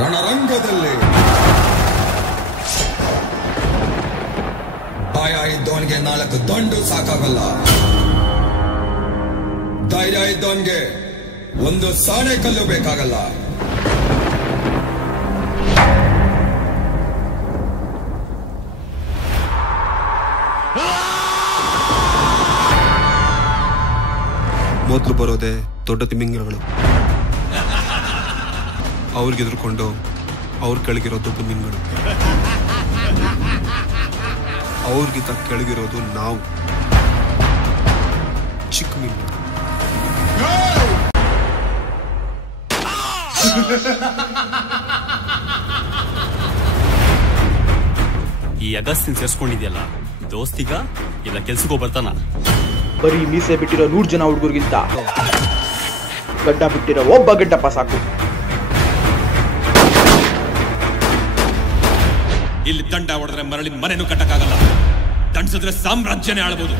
ರಣರಂಗದಲ್ಲಿ ಭಯ ಇದ್ದವನಿಗೆ 4 ದಂಡು ಸಾಕಾಗಲ್ಲ. ಧೈರ್ಯ ಇದ್ದವನಿಗೆ 1 ಸಾಣೆ ಕಲ್ಲು ಬೇಕಾಗಲ್ಲ. ಮೊದಲು ಬರೋದೆ ದೊಡ್ಡ ತಿಮಿಂಗಿಲಗಳು. ಅವ್ರಿಗೆ ಎದುರ್ಕೊಂಡು ಅವ್ರ ಕೆಳಗಿರೋ ದೊಡ್ಡ ಮೀನುಗಳು. ಅವ್ರಿಗಿಂತ ಕೆಳಗಿರೋದು ನಾವು ಚಿಕ್ಕ ಮೀನುಗಳು. ಈ ಅಗಸ್ತಿನ್ ಸೇರ್ಸ್ಕೊಂಡಿದ್ಯಲ್ಲ, ದೋಸ್ತಿಗ ಇಲ್ಲ ಕೆಲ್ಸಕ್ಕೂ ಬರ್ತಾನ? ಬರೀ ಮೀಸೆ ಬಿಟ್ಟಿರೋ 100 ಜನ ಹುಡುಗರಿಗಿಂತ ಗಡ್ಡ ಬಿಟ್ಟಿರೋ ಒಬ್ಬ ಗಡ್ಡಪ್ಪ ಸಾಕು. ಇಲ್ಲಿ ದಂಡ ಹೊಡೆದ್ರೆ ಮರಳಿನ ಮನೆನೂ ಕಟ್ಟಕ್ಕಾಗಲ್ಲ, ದಂಡಿಸಿದ್ರೆ ಸಾಮ್ರಾಜ್ಯನೇ ಆಳ್ಬೋದು.